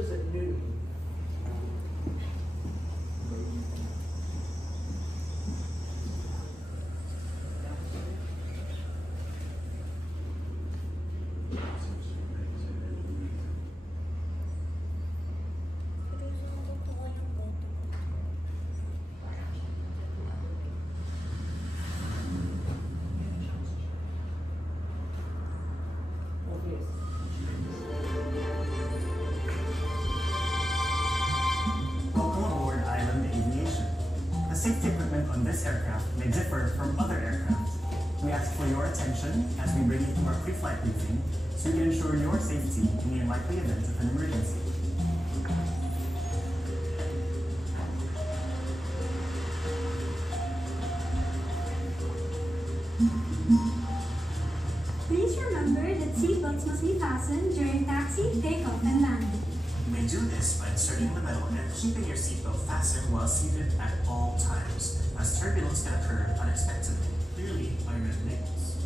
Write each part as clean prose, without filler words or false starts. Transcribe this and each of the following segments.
is at noon. Welcome aboard Island Aviation. The safety equipment on this aircraft may differ from other aircraft. We ask for your attention as we bring you to our pre-flight briefing so you can ensure your safety in the unlikely event of an emergency. Please remember that seatbelts must be fastened during taxi, takeoff, and landing. You may do this by inserting the metal and keeping your seatbelt fastened while seated at all times, as turbulence can occur unexpectedly, clearly by red labels.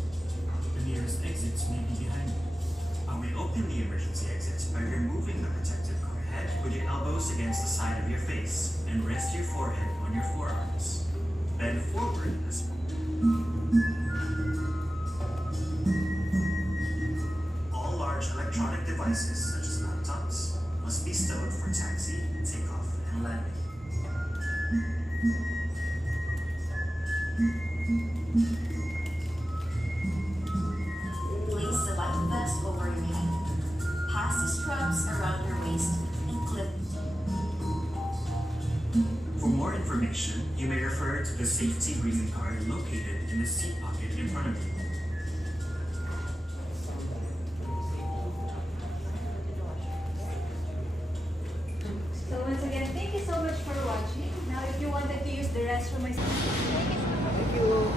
The nearest exits may be behind you. We open the emergency exit by removing the protective cover. Head with your elbows against the side of your face and rest your forehead on your forearms. Bend forward as all large electronic devices such as laptops must be stowed for taxi, takeoff, and landing. Place the life vest over your head. Pass the straps around your waist and clip. For more information, you may refer to the safety briefing card located in the seat pocket in front of you. So once again, thank you so much for watching. Now if you wanted to use the restroom, thank you.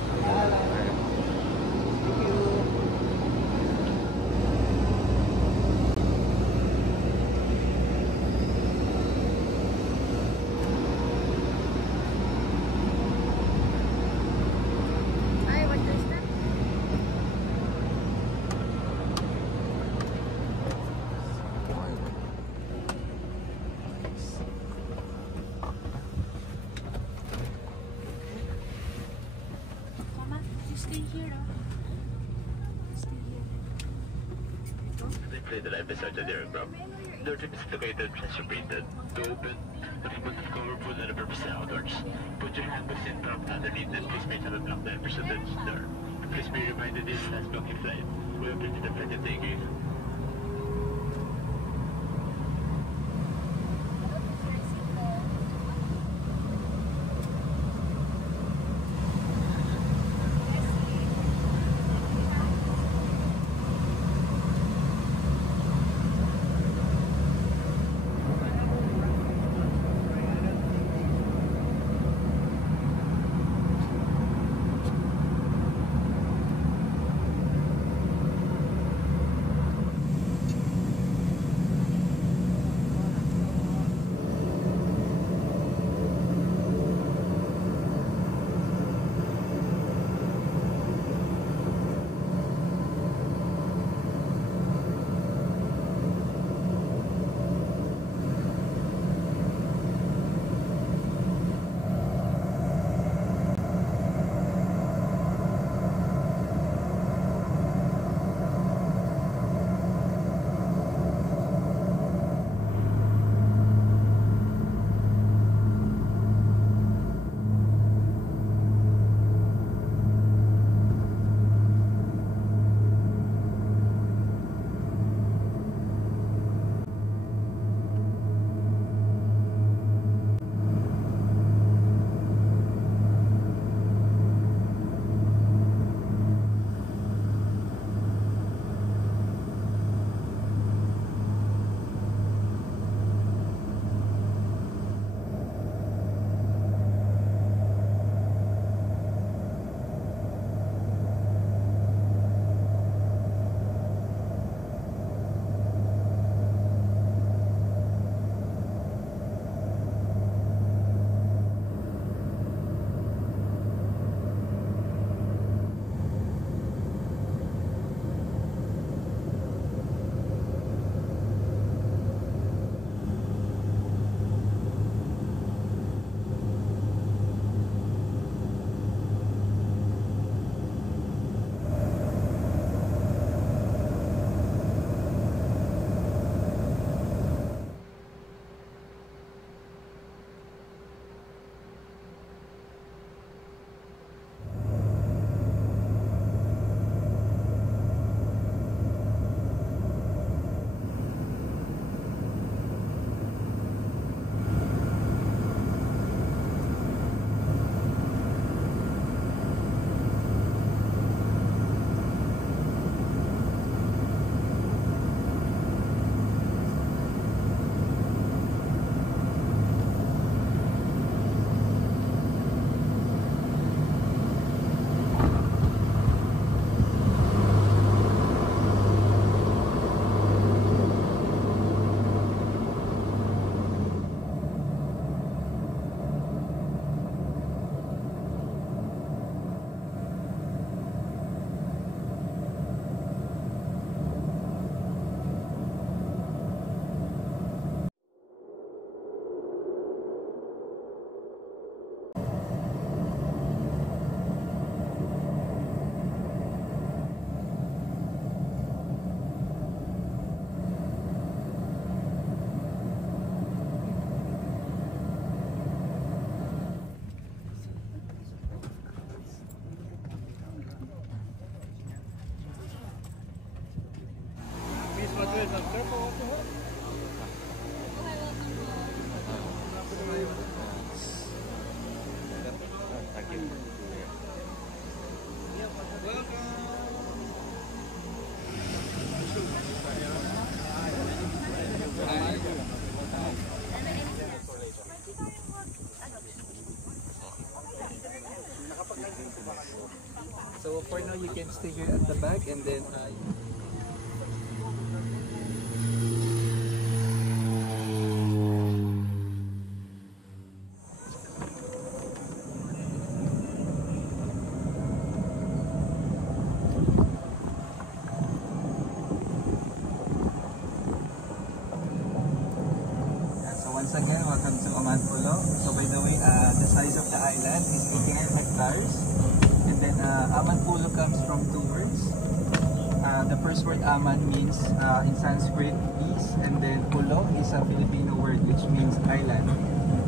Stay here, Stay here. They played the live beside the aircraft. The trip is located transported to open the remote of cover full and purpose outdoors. Put your hand within prompt underneath and please make sure to block the episode door. Please be reminded this has blocking flight. We have printed the flight and thank you. Thank you. So for now, you can stay here at the back and then so once again, welcome to Aman Pulo. So by the way, the size of the island is 89 hectares. And then Aman Pulo comes from two words. The first word Aman means in Sanskrit peace, and then Pulo is a Filipino word which means island.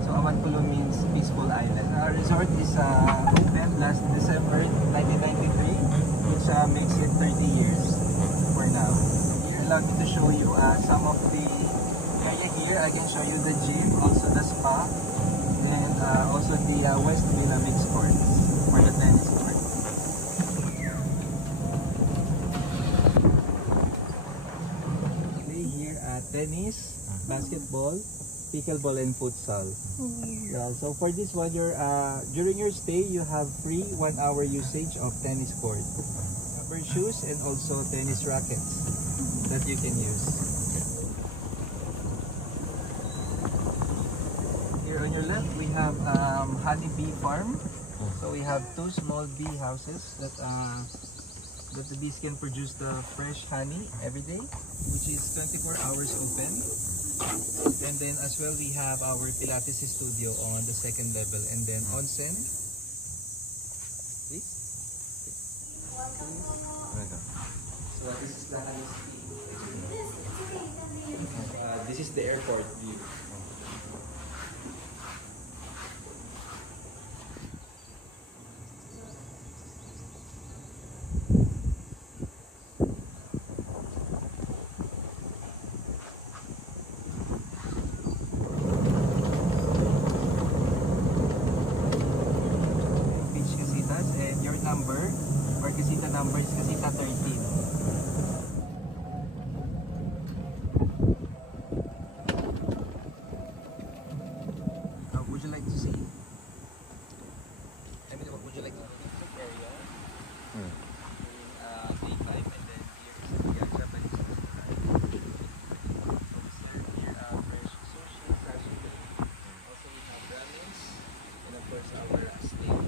So Aman Pulo means peaceful island. Our resort is opened last December 1993, which makes it 30 years for now. Here, allow me to show you some of the area here. I can show you the gym, also the spa, and also the West Villa mixed courts for the tennis court. Play here at tennis, basketball, pickleball, and futsal. Yeah, so for this one, during your stay, you have free 1 hour usage of tennis court, rubber shoes, and also tennis rackets that you can use. Here on your left, we have honey bee farm. So we have 2 small bee houses that the bees can produce the fresh honey every day, which is 24 hours open. And then as well, we have our Pilates studio on the 2nd level, and then onsen. Please. So this is the honey ski. This is the airport view. Number or casita number is casita 13. Would you like to see? I mean, would you like to see the area? Daytime, and then here is the Japanese restaurant. So we serve here fresh sushi, sashimi. Also we have ramens, and of course our steak.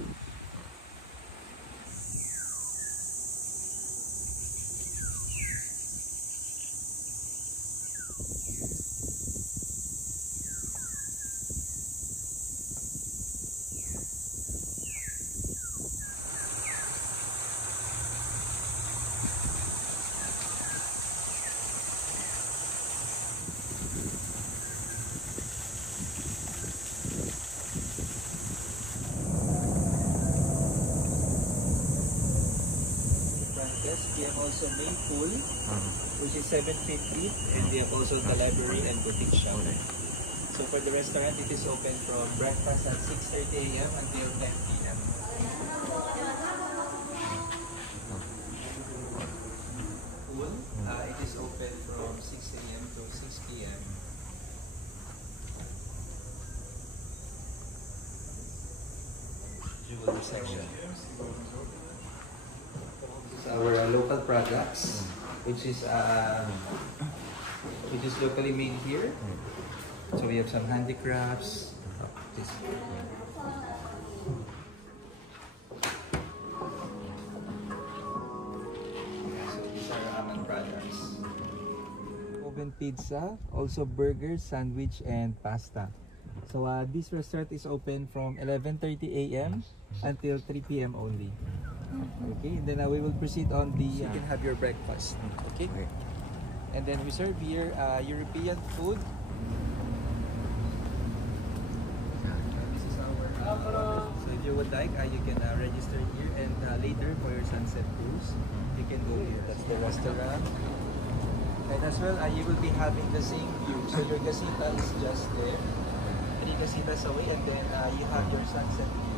We have also main pool, which is 7 feet deep, and we have also the library and boutique shop. So for the restaurant, it is open from breakfast at 6:30 a.m. until 10 p.m. Pool, it is open from 6 a.m. to 6 p.m. Jewelry section. Our local products, which is locally made here. So we have some handicrafts. Yeah, so these are Aman products. Oven pizza, also burgers, sandwich, and pasta. So this restaurant is open from 11:30 a.m. until 3 p.m. only. Okay, and then we will proceed on the, you can have your breakfast, okay? And then we serve here European food. This is our, so if you would like, you can register here, and later for your sunset cruise, you can go here. That's the restaurant. And as well, you will be having the same view. So your casita is just there, 3 casitas away, and then you have your sunset view.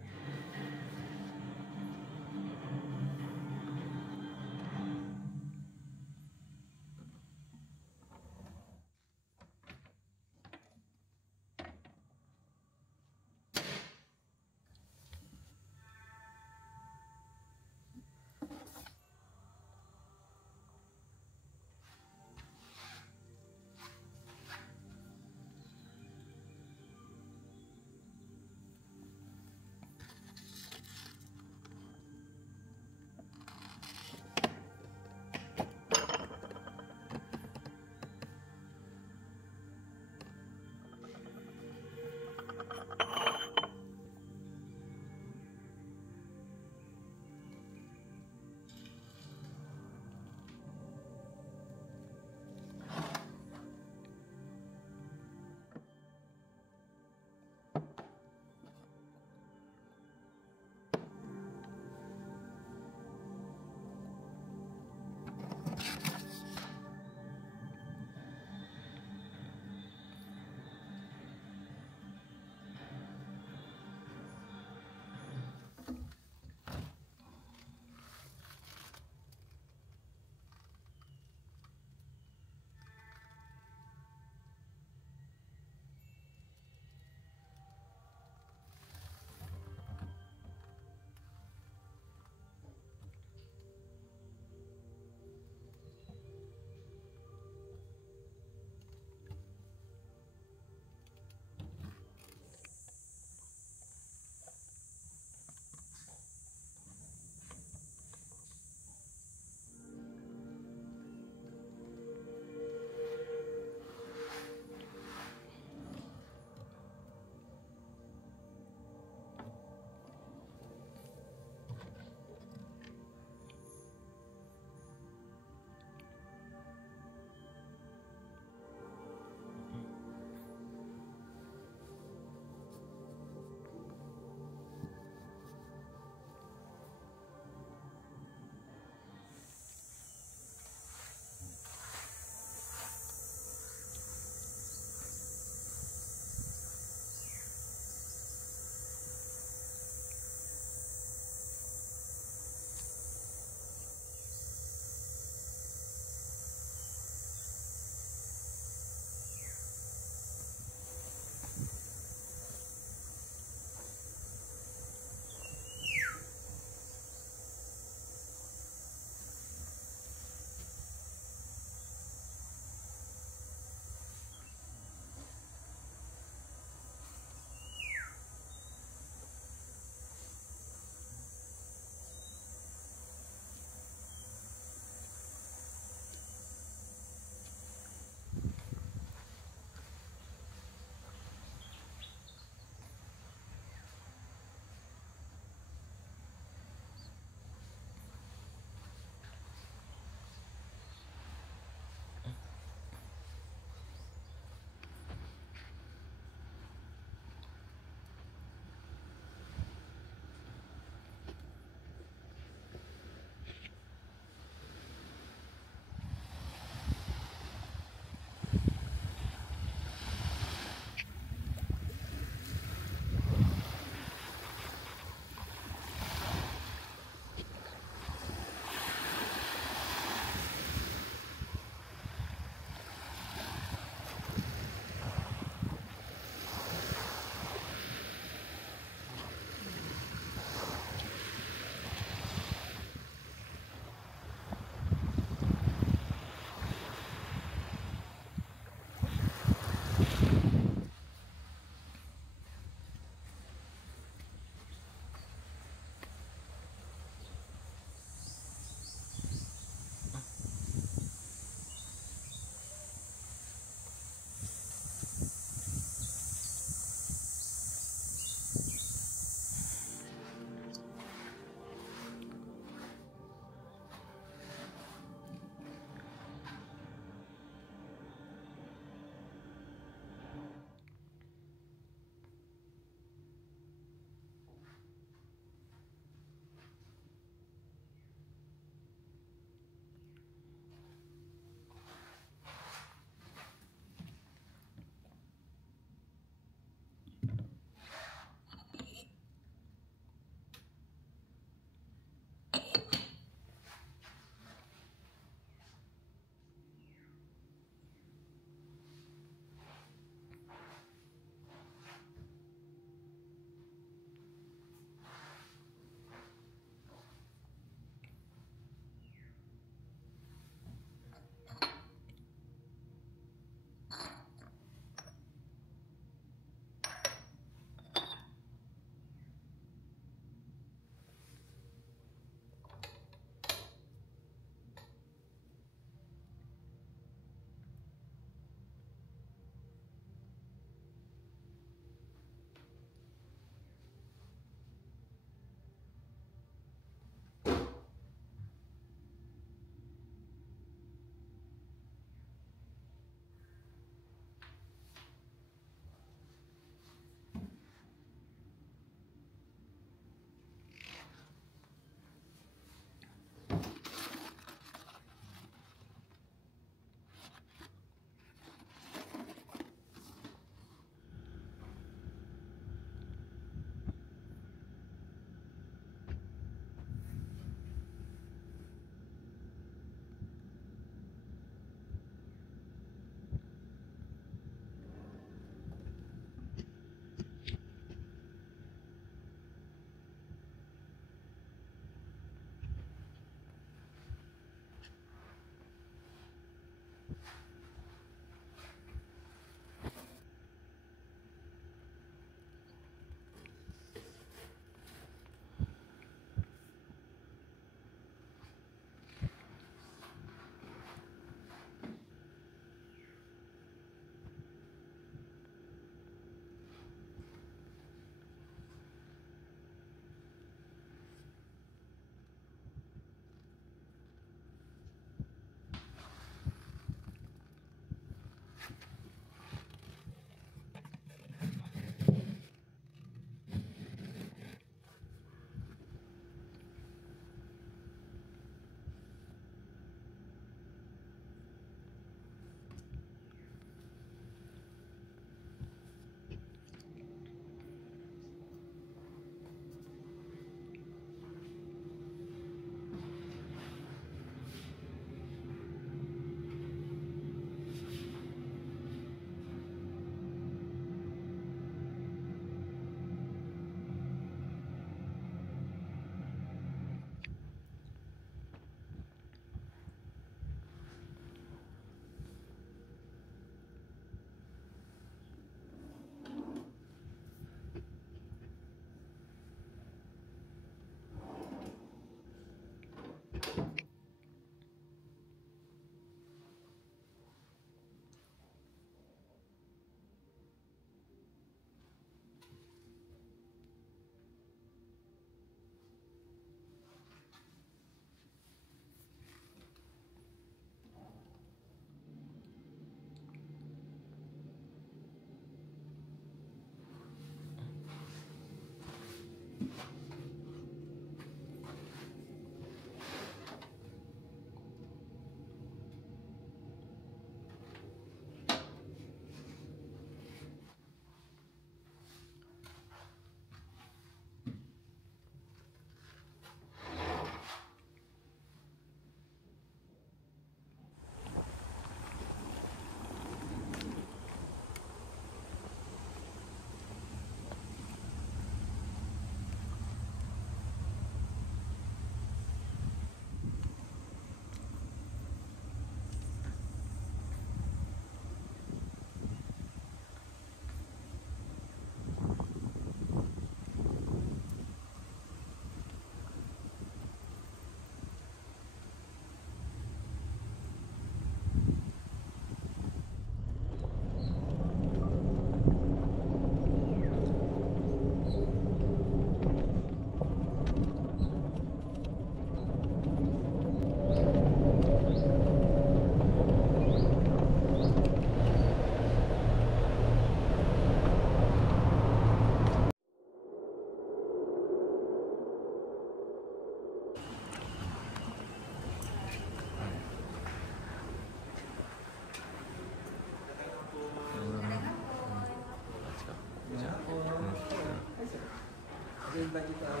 invite you to our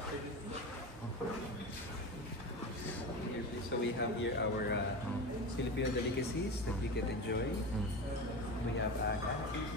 activity. Here, please. So we have here our Filipino delicacies that we can enjoy. We have agahan.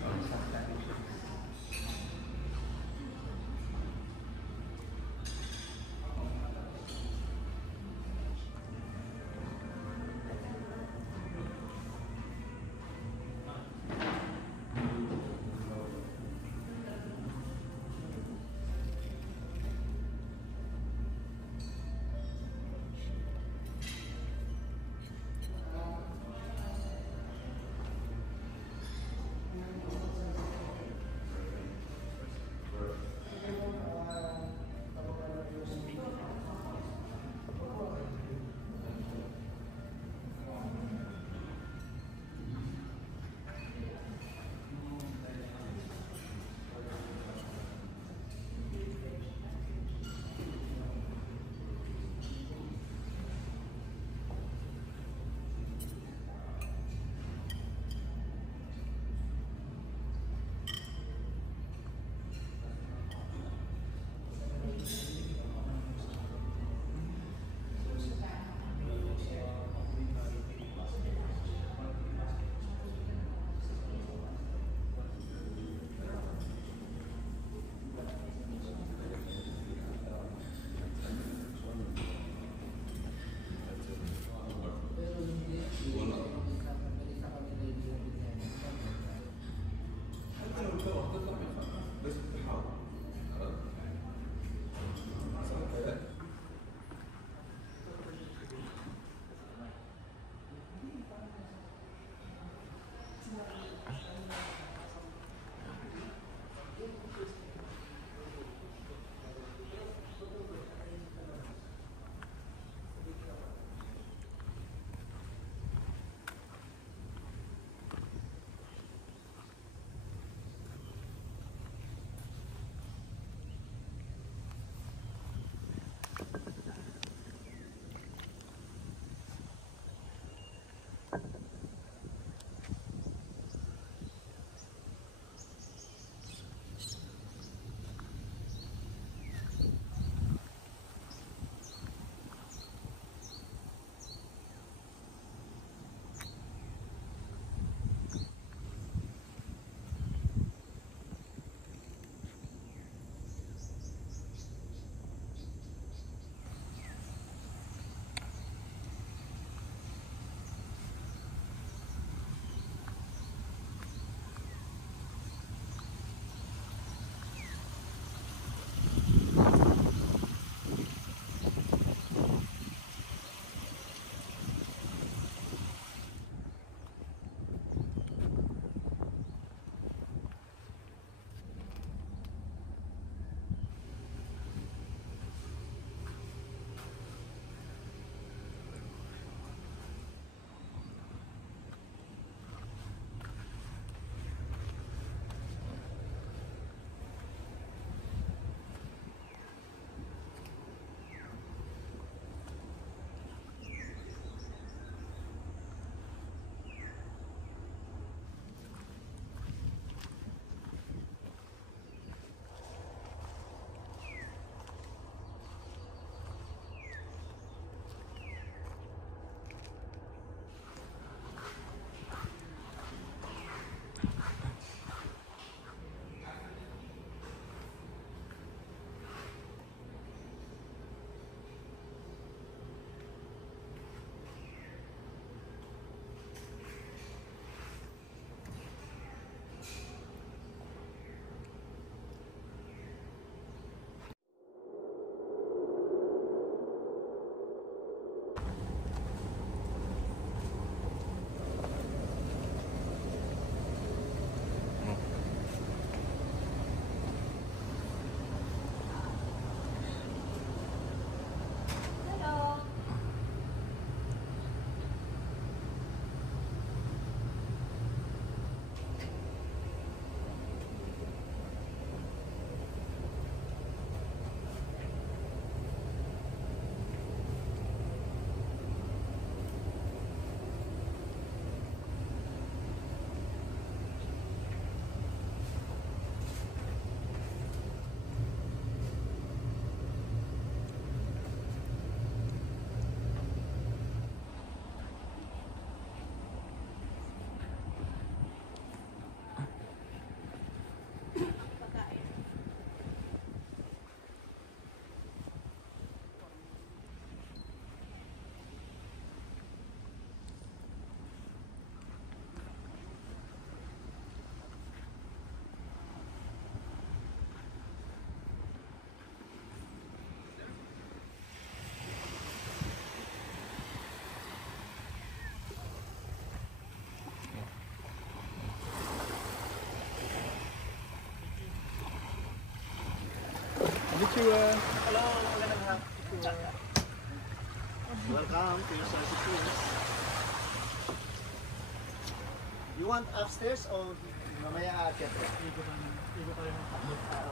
you. Hello, magandang hapon. Welcome to your service. You want upstairs or mamaya aakyat?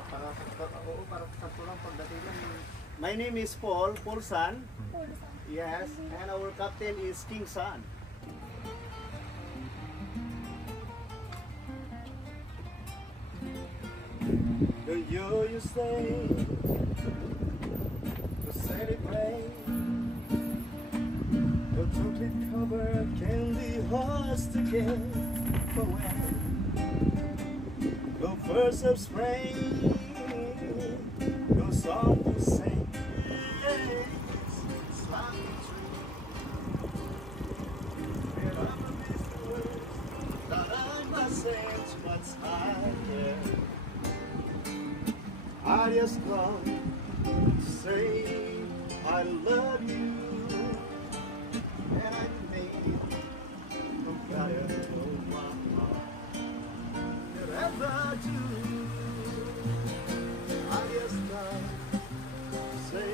Para sakto lang pagdating lang. My name is Paul San. Yes, and our captain is King San. The year you stay to celebrate the chocolate covered candy hearts to get away. The first of spring, the song to sing, it's like a dream. And I'm a missing words that I must say what's higher. I just come to say I love you, and I made it from fire to my heart. Whatever I do, I just come to say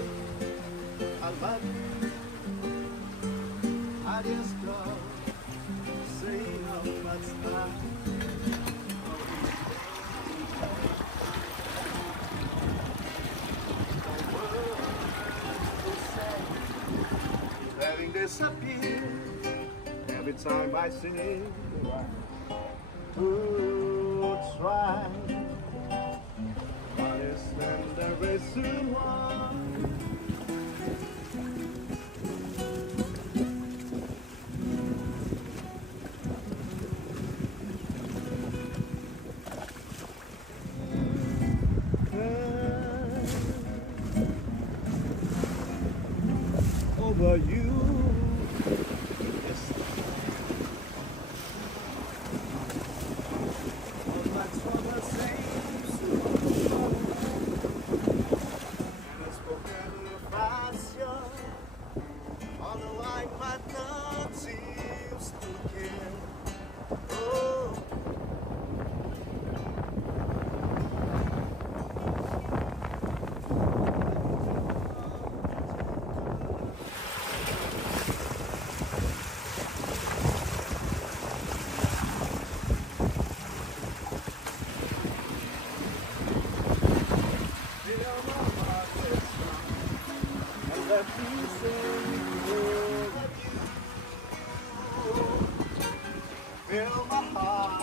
I love you. I just come to say how much I having disappeared every time I sing. To try understand the reason why. Over you. Fill my heart.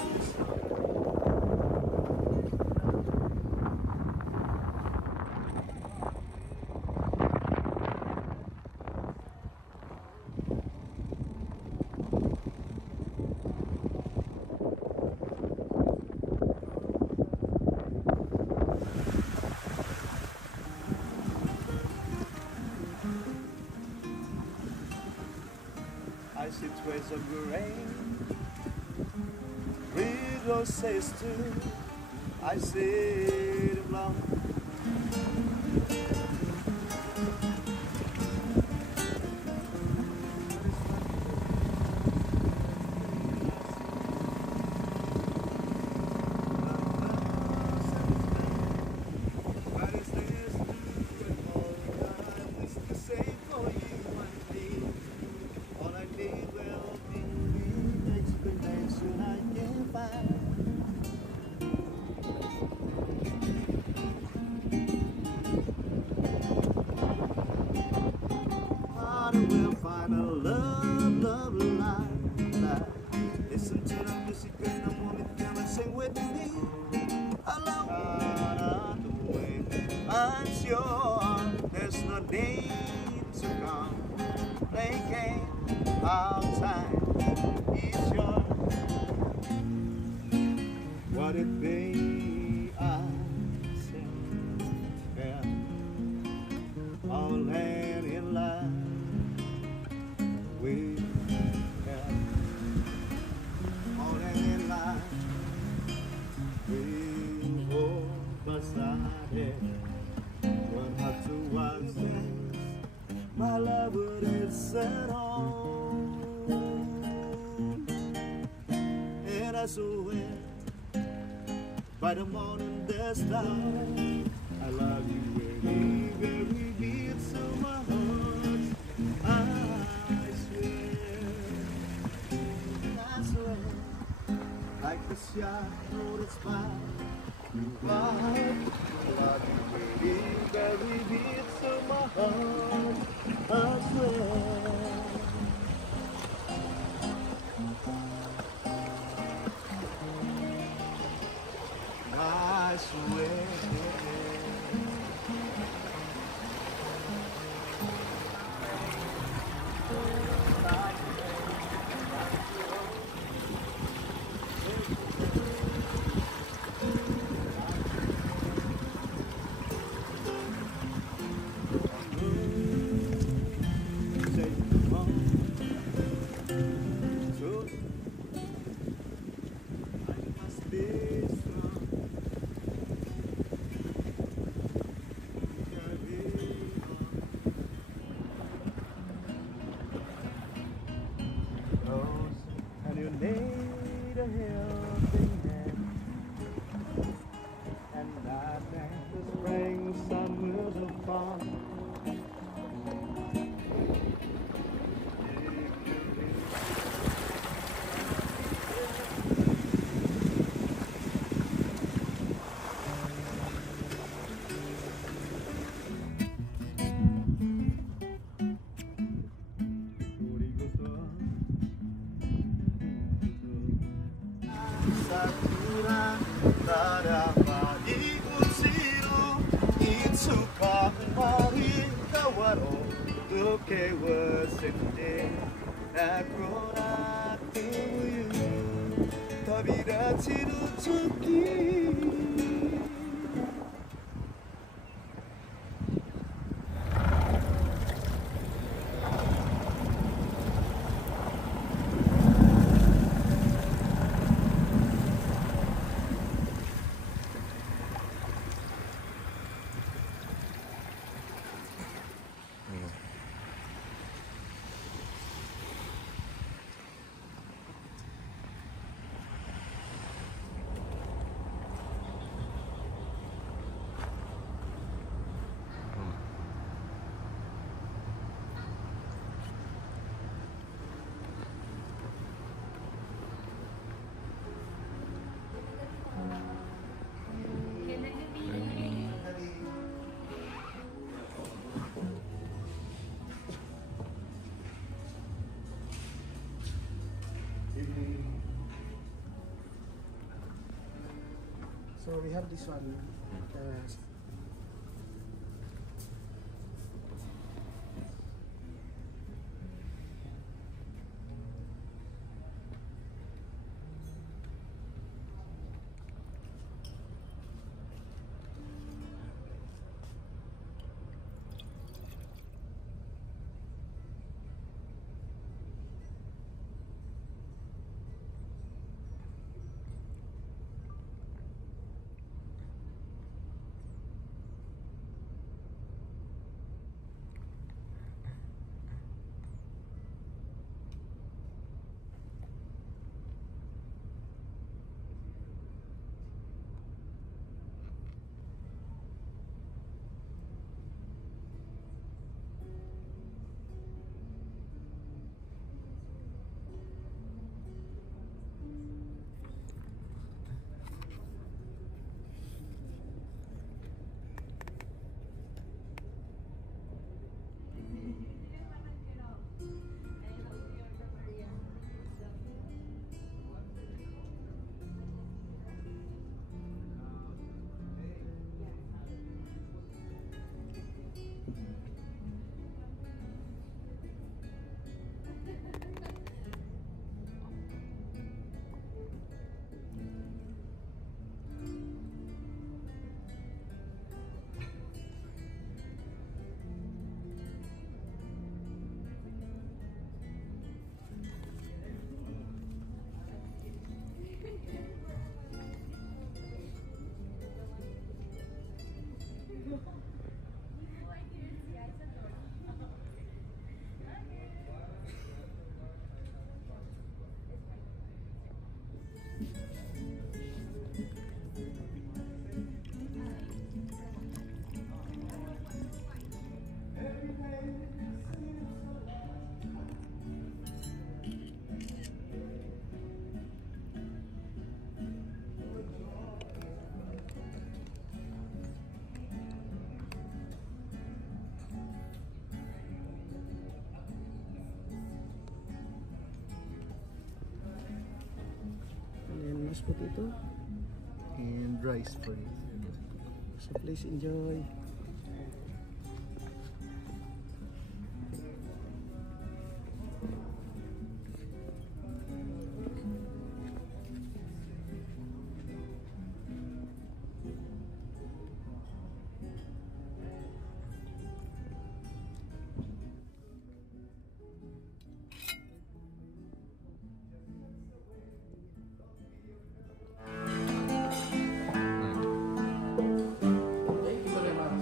I see traces of your rain. River says too, I see the blood. What is this to and all God is to say for you and me? All I need will be the explanation I can find. I will find a love life. Listen to the music and the moment come and sing with me. Along the way, I'm sure there's no need to come. Play game, our time is yours. What it be, I say, yeah. All land in line. We have all that in life. We hold beside it. One heart to one face. My love would have set on. And I swear by the morning there's time I love you really. very beats of my heart. I swear, that's love, like the shadow that's by your heart. Like the very beats of my heart. I swear. I swear. Take on. So I must be strong. And you need a helping hand, and I think the spring sun will fall. Sakura Taramani Usiro Itsuka Mari Kawaro Duke was in day Akona to you Tabirachi no Tsuki. So we have this one. potato and rice for you. So please enjoy. Thank you very much.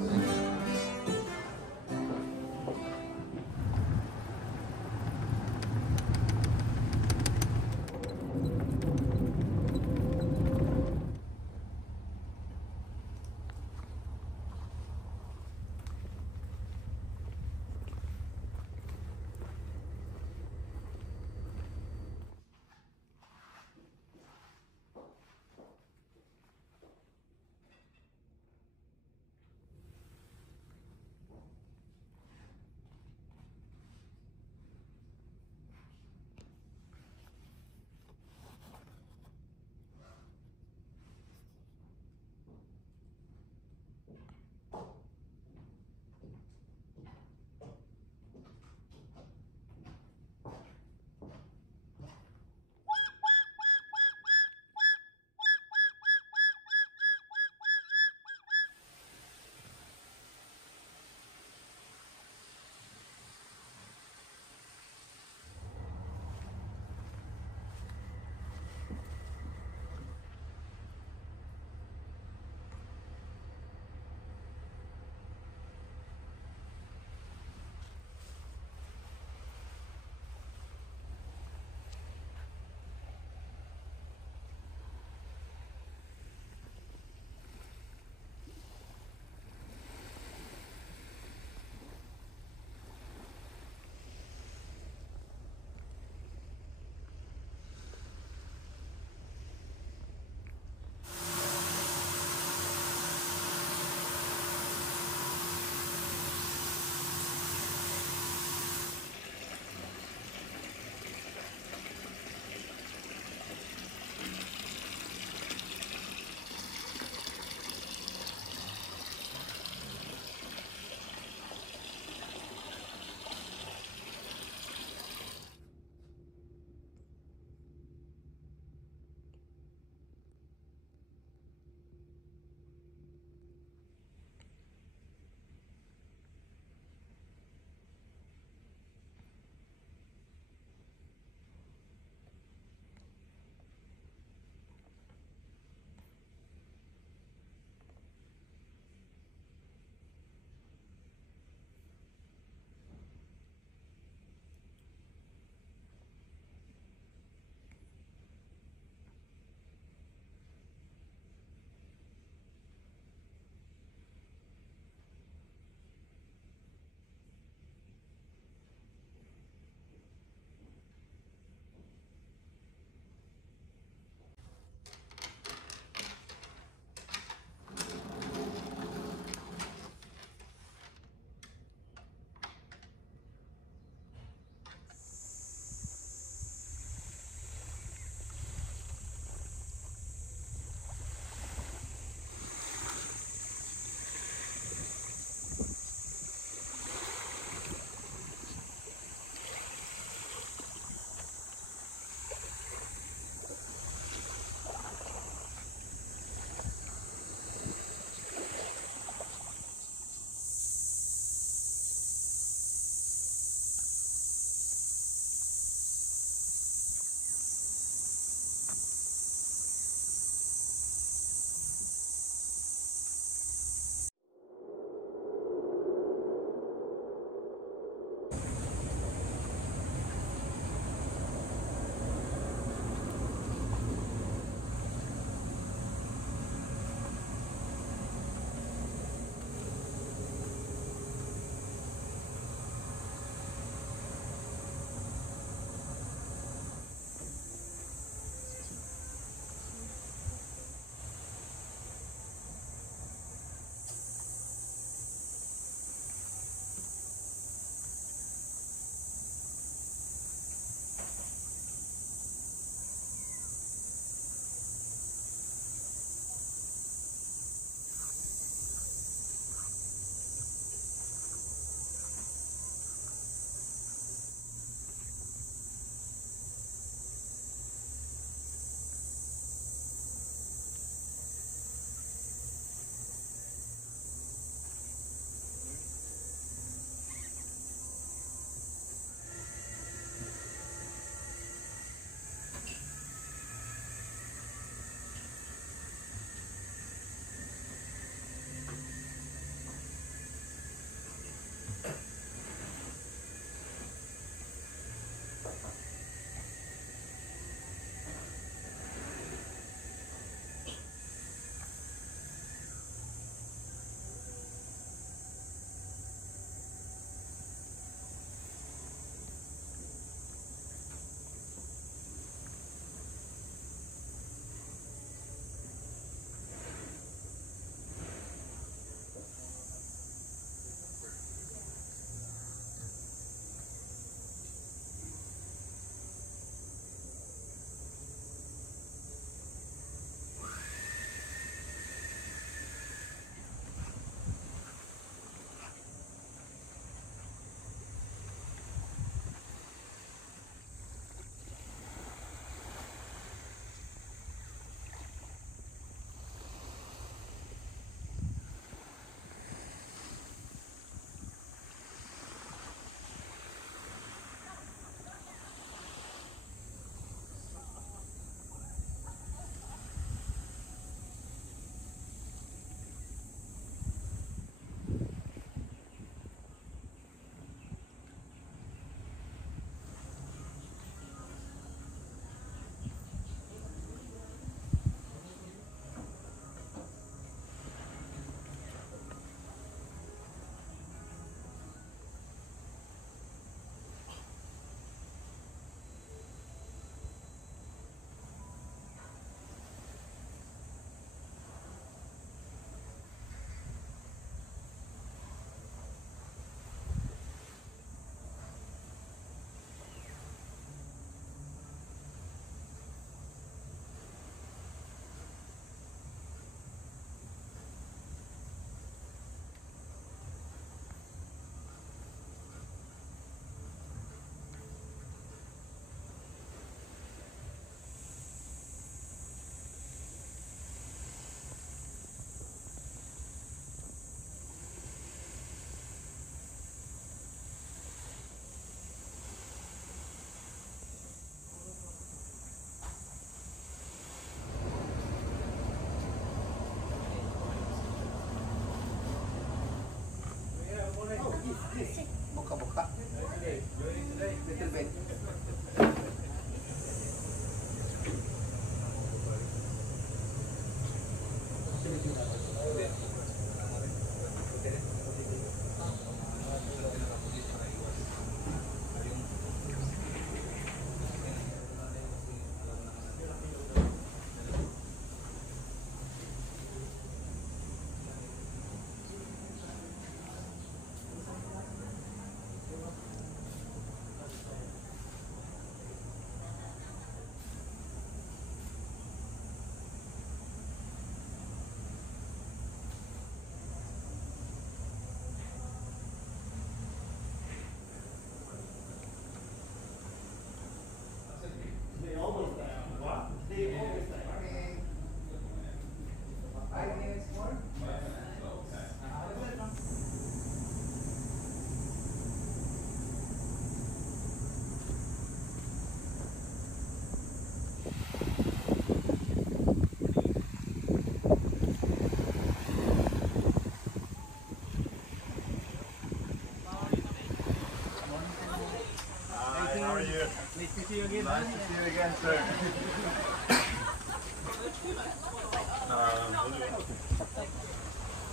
Nice to see you again. Nice to see you again, sir.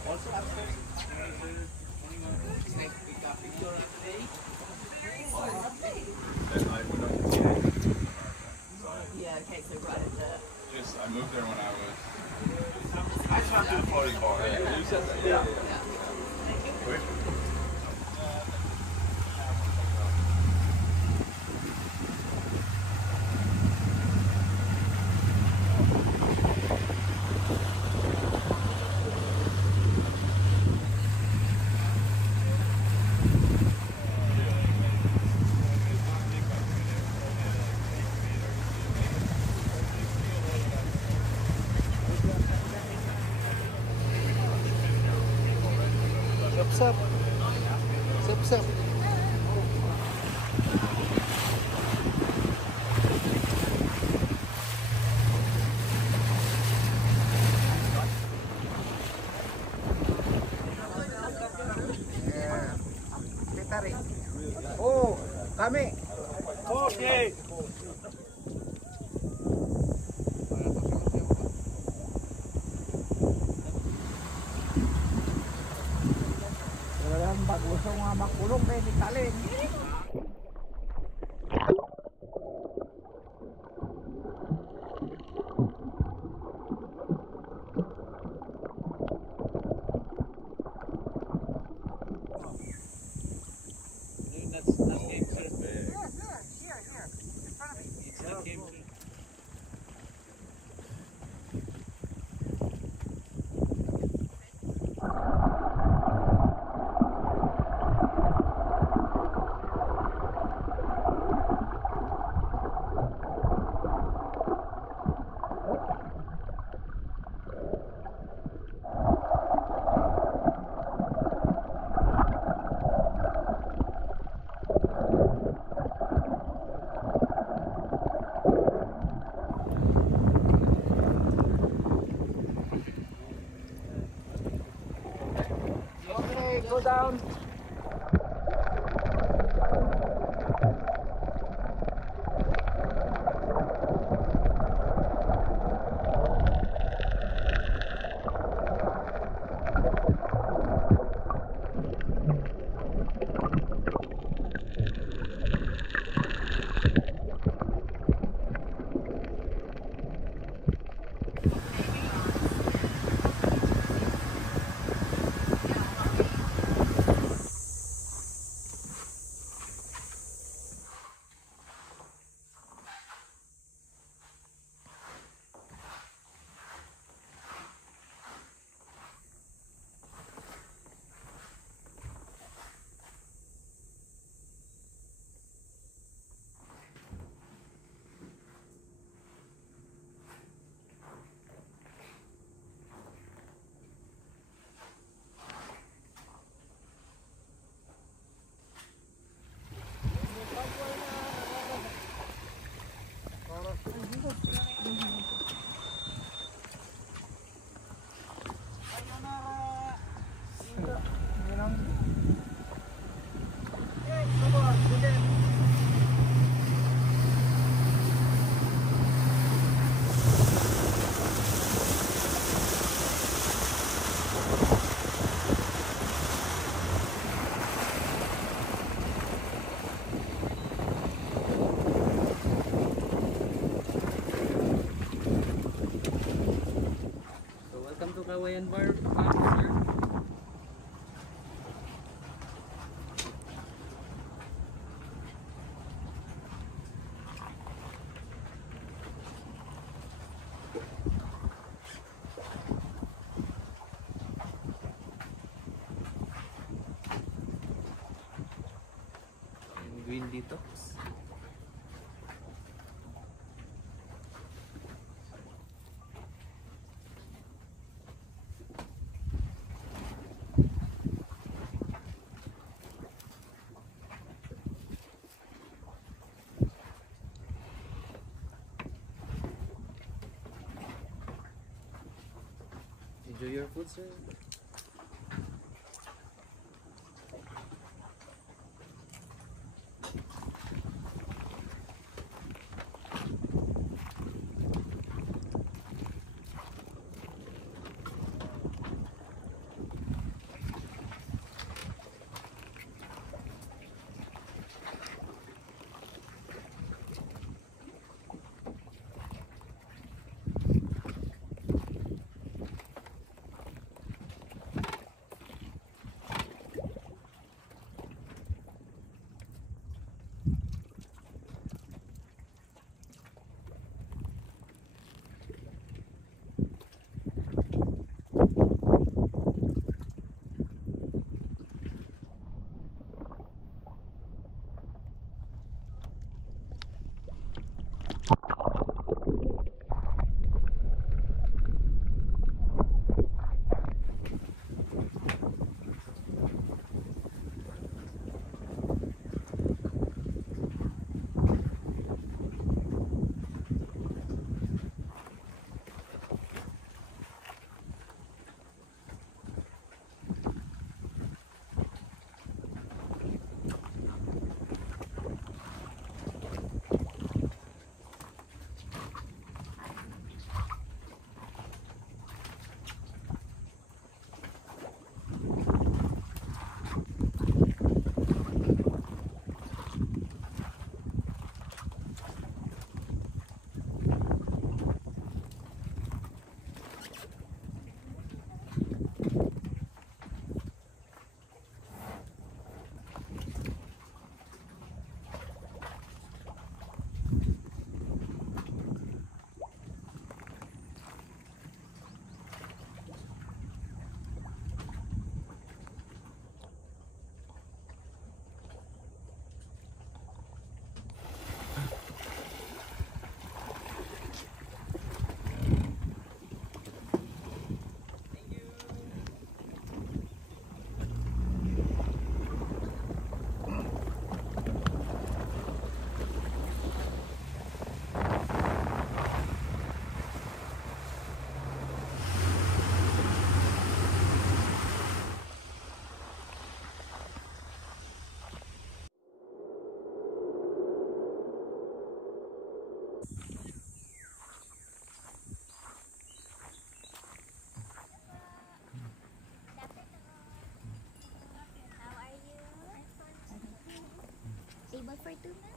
Also, after pick up picture today. Yeah, okay, so right at the... I moved there when I was... I just went to the floating bar. Yeah, you said that. Yeah. Quick. Sup. Sup. Oh, kami. Okay. Gusto nga makulong kayo di talin. That's game, sir. Here. In front of me. It's not game, sir. Go down. Welcome to Kawayan Bar, sir. Green detox. Enjoy your food, sir. Suitable for 2 na?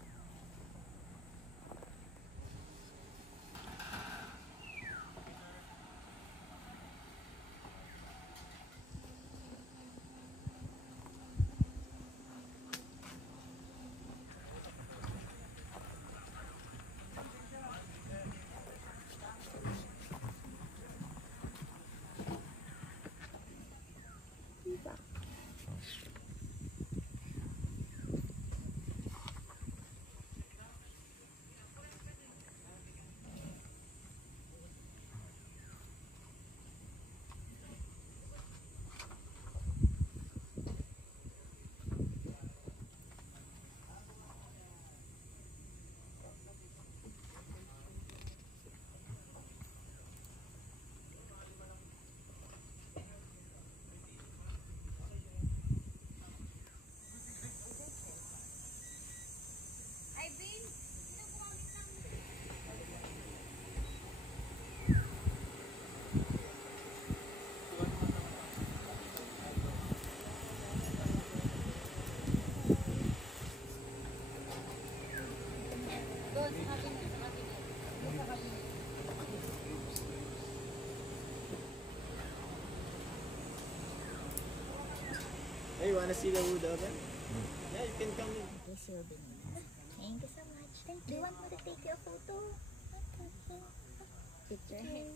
Hey, you wanna see the wood oven? Yeah, you can come in. This will be nice. Thank you so much. Thank you. Do you want me to take your photo? Okay. Picture here.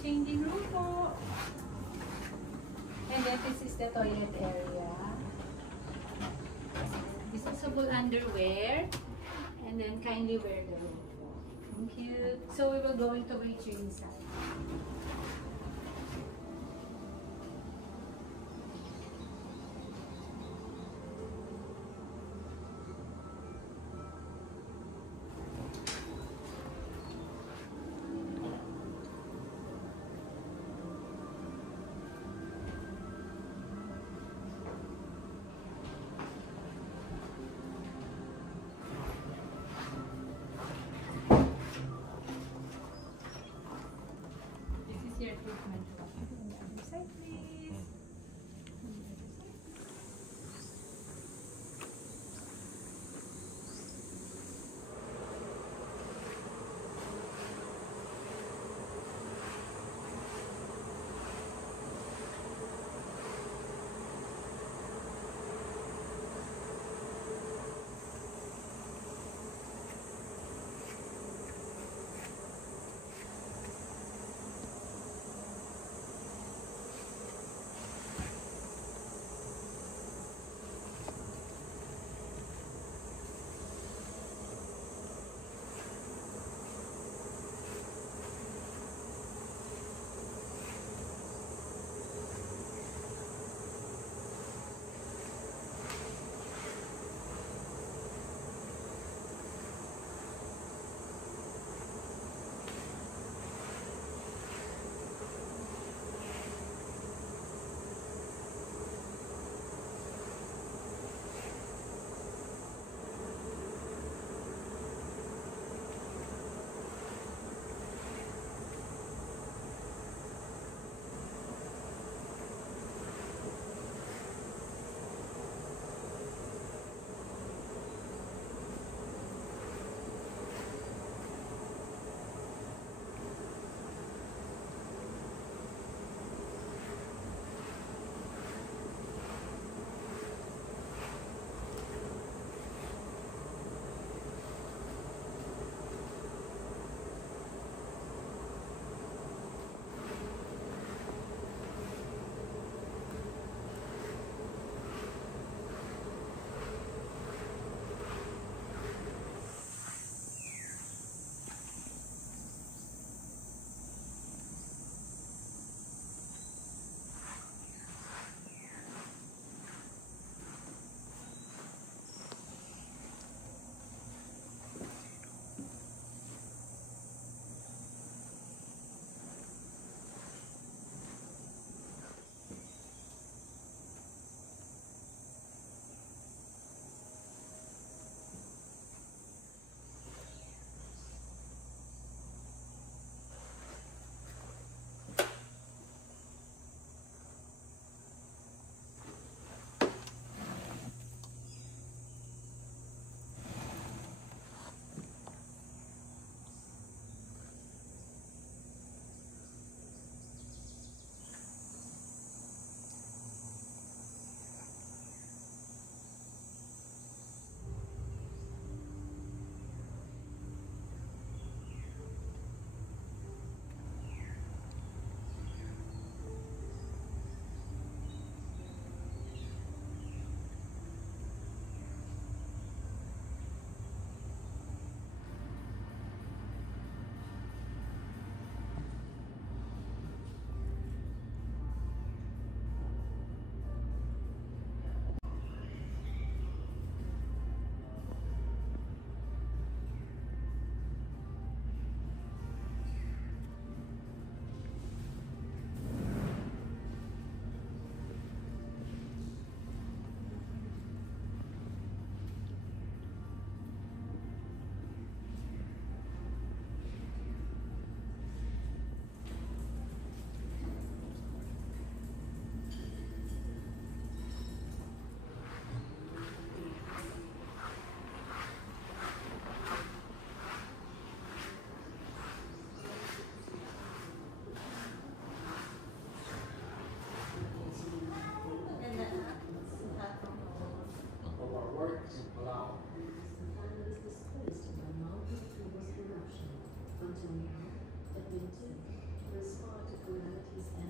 Changing room po. And then this is the toilet area. Disposable underwear. And then kindly wear the robe. Thank you. So we will going to reach you inside. Your treatment. On the other side, please.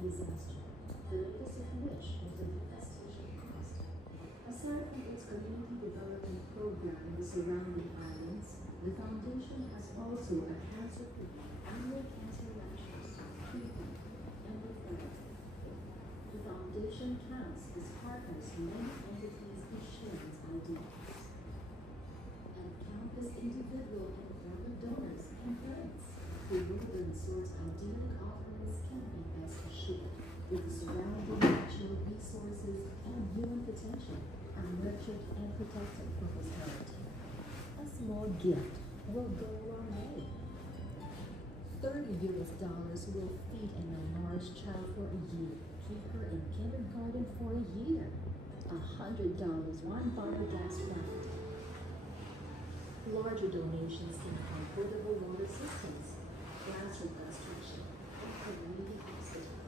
disaster, the latest of which was the devastation caused. Aside from its community development program in the surrounding islands, the foundation has also a cancer-free annual cancer lectures, treatment, and referral. The foundation counts its partners many entities who share its ideals, and countless individual and private donors and friends who believe Resort's idyllic offerings can be best assured with the surrounding natural resources and human potential are nurtured and protected for posterity. A small gift will go a long way. $30 will feed a malnourished child for a year, keep her in kindergarten for a year. $100, one bottle gas flat. Larger donations can fund portable water systems, classroom construction, and community hospital.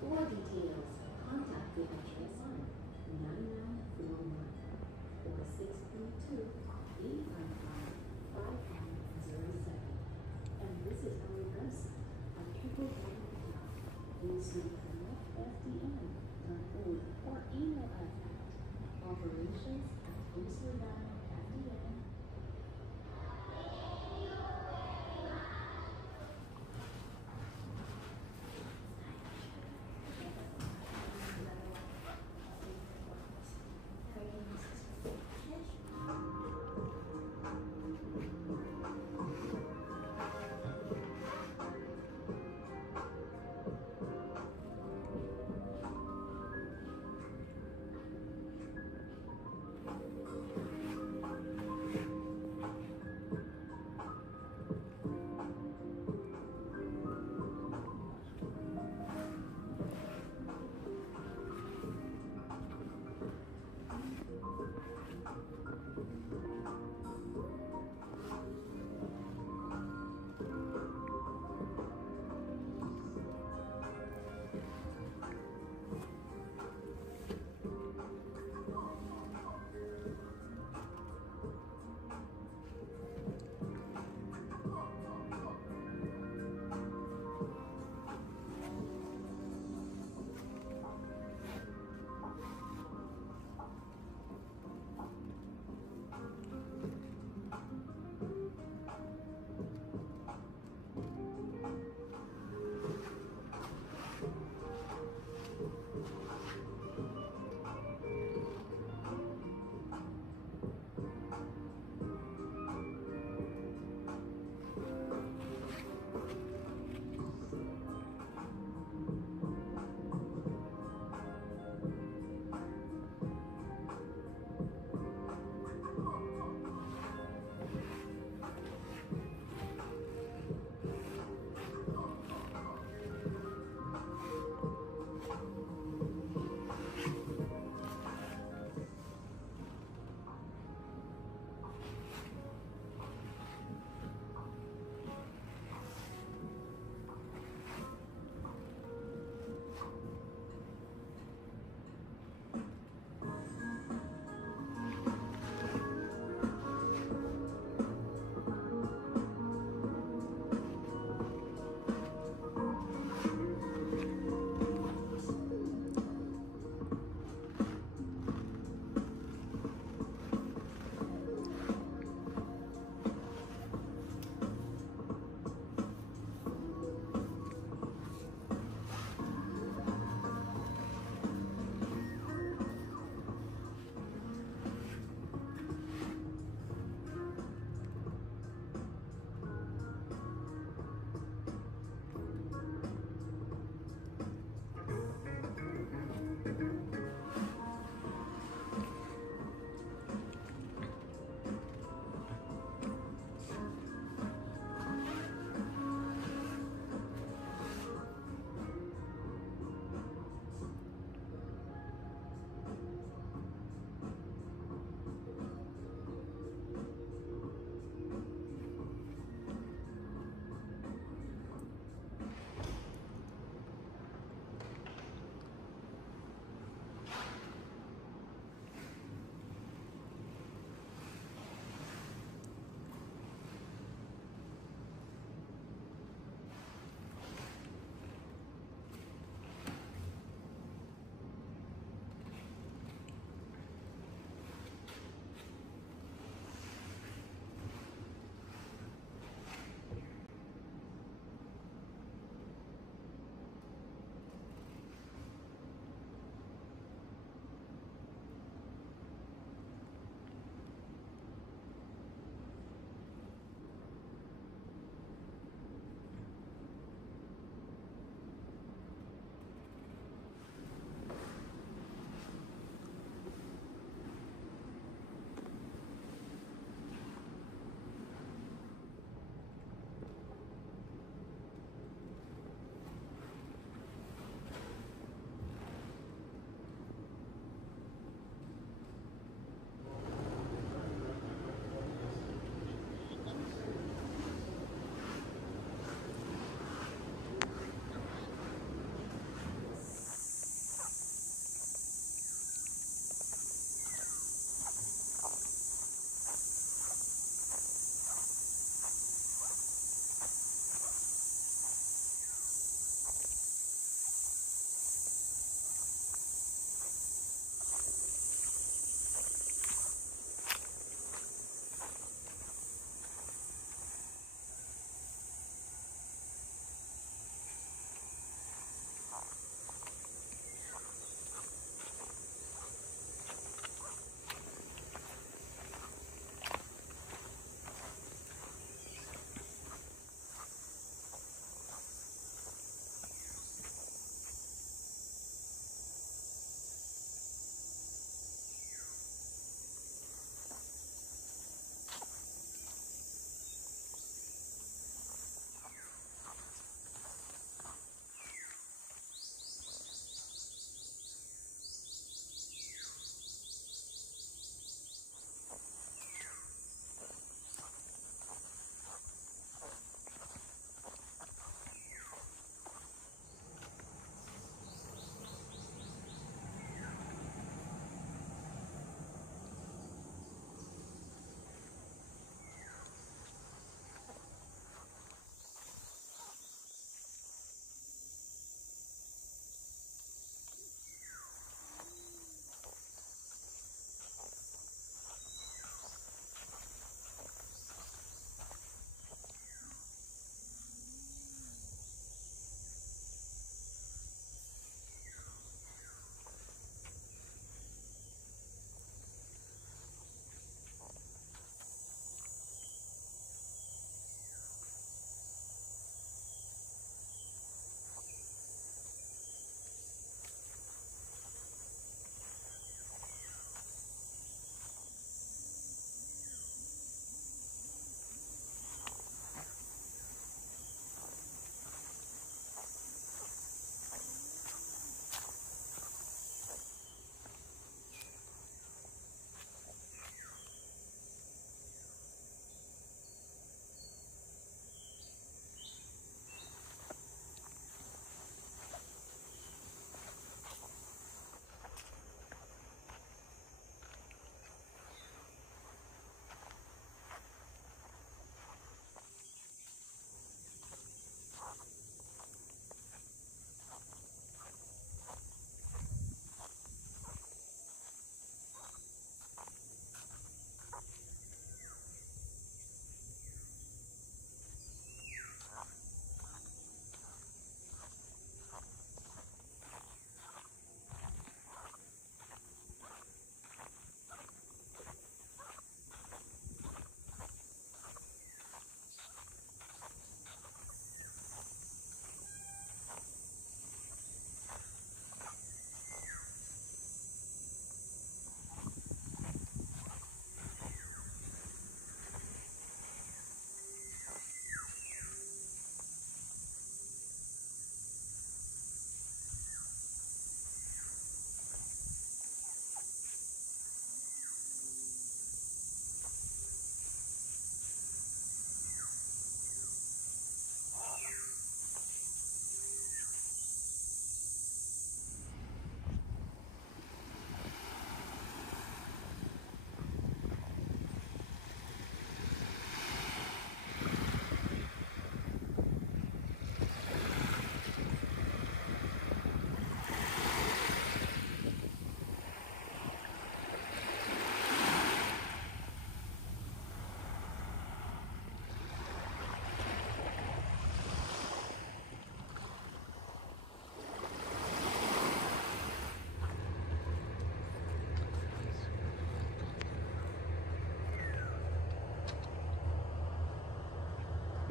For details, contact the address on 9941 or 632-855-5507 and visit our website at www.acfdn.org or email us at operations@acfdn.org.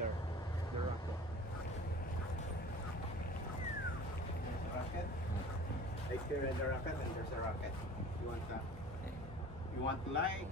there. The rocket. There's a rocket. Like here in the rocket, and there's a rocket. You want that? You want light?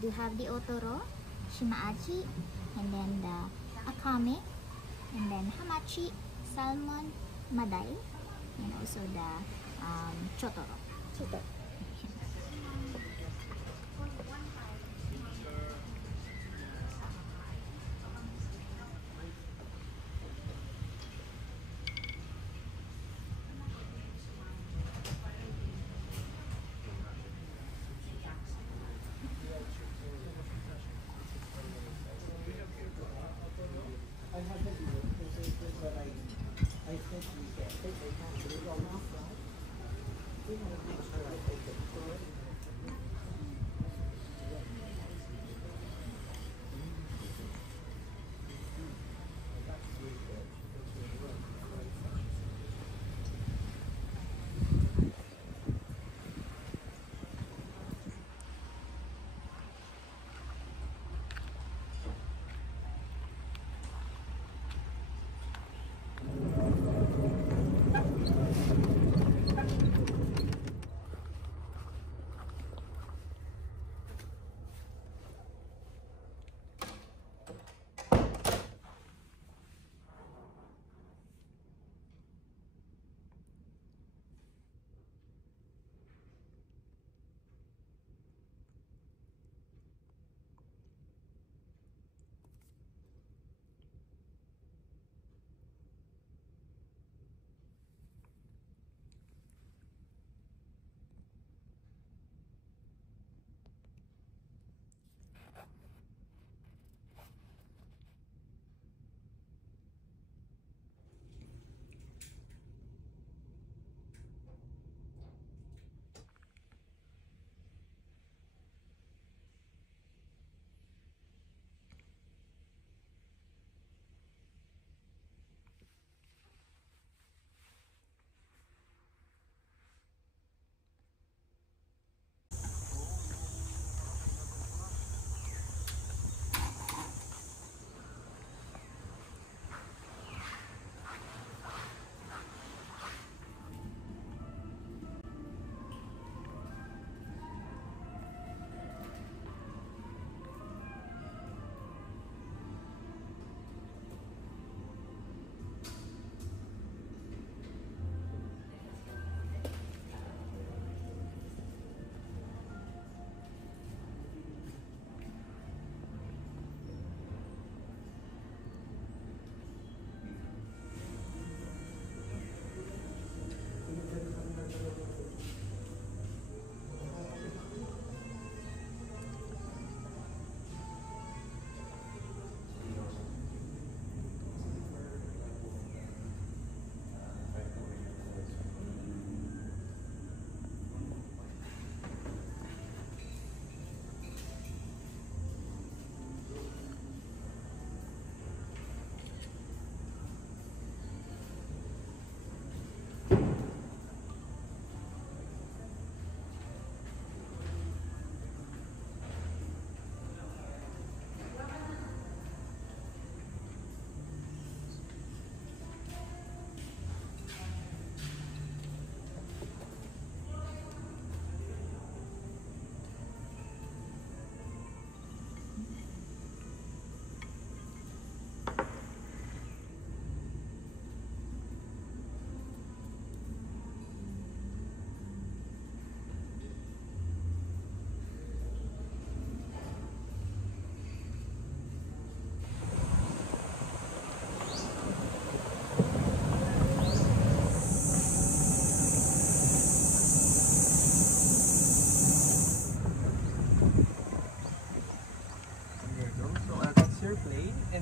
We do have the Otoro, Shimaachi, and then the Akame, and then Hamachi, Salmon, Maday, and also the Chotoro. I think we can take the time to go off, right? We have a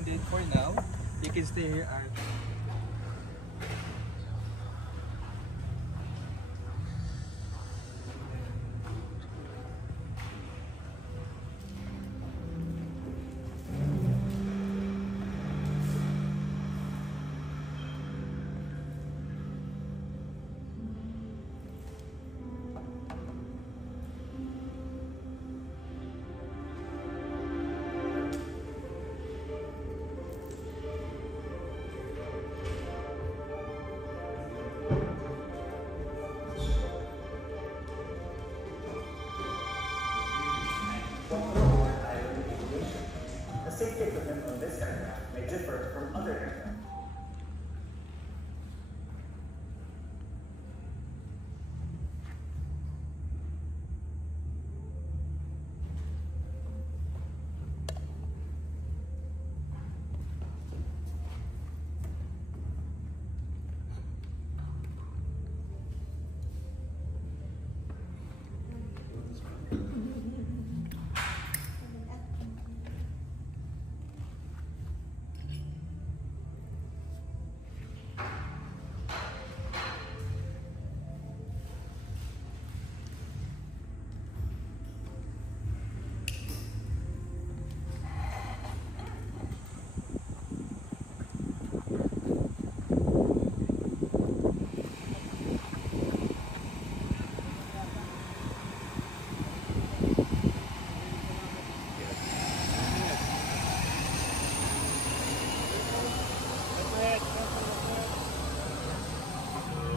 then for now, you can stay here at The safety equipment on this aircraft may differ from other aircraft.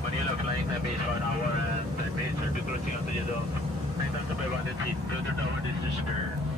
Manila flying time is 1 hour and 10 minutes. We'll be closing after the door. 9,500 feet. Further downward is the stern.